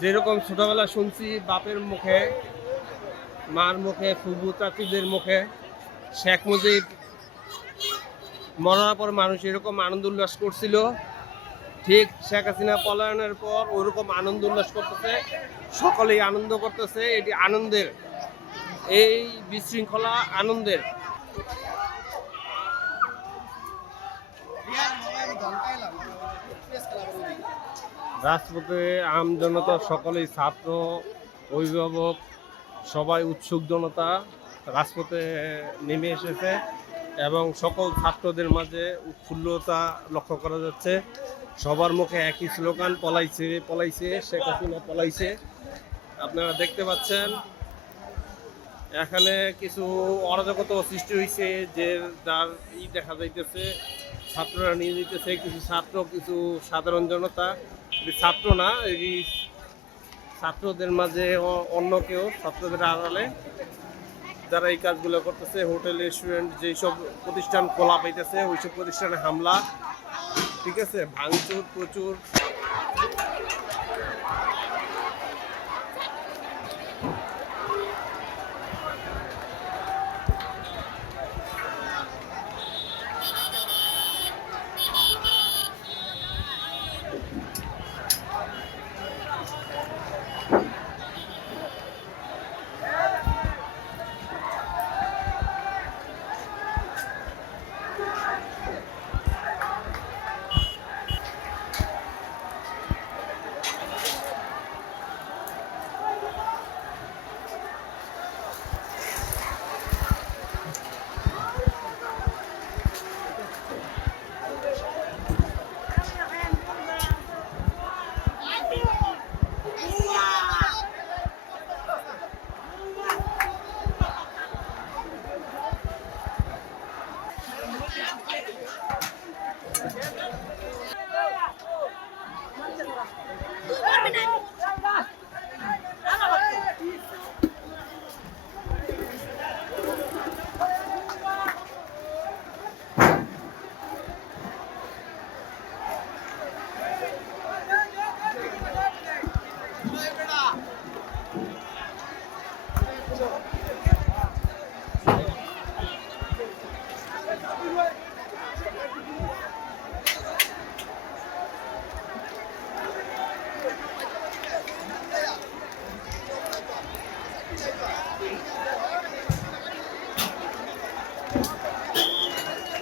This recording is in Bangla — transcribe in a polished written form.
যেরকম ছোটবেলা শুনছি বাপের মুখে, মার মুখে, ফুবু চাচিদের মুখে, শেখ মুজিব মরার পর মানুষ এরকম আনন্দ উল্লাস করছিল, ঠিক শেখ হাসিনা পলায়নের পর ওরকম আনন্দ উল্লাস করতেছে, সকলেই আনন্দ করতেছে। এটি আনন্দের, এই বিশৃঙ্খলা আনন্দের। রাজপথে আম জনতা সকলেই, ছাত্র, অভিভাবক, সবাই উৎসুক জনতা রাজপথে নেমে এসেছে এবং সকল ছাত্রদের মাঝে উৎফুল্লতা লক্ষ্য করা যাচ্ছে। সবার মুখে একই স্লোগান, পলাইছে পলাইছে, শেখ হাসিনা পলাইছে। আপনারা দেখতে পাচ্ছেন এখানে কিছু অরাজকতা সৃষ্টি হয়েছে, যে যার দেখা যাইতেছে ছাত্ররা নিয়ে যেতেছে, কিছু ছাত্র, কিছু সাধারণ জনতা। ছাত্র না, এই ছাত্রদের মাঝে অন্য কেউ, ছাত্রদের আড়ালে যারা এই কাজগুলো করতেছে, হোটেল, রেস্টুরেন্ট, যেসব প্রতিষ্ঠান খোলা পাইতেছে ওইসব প্রতিষ্ঠানে হামলা, ঠিক আছে, ভাঙচুর প্রচুর।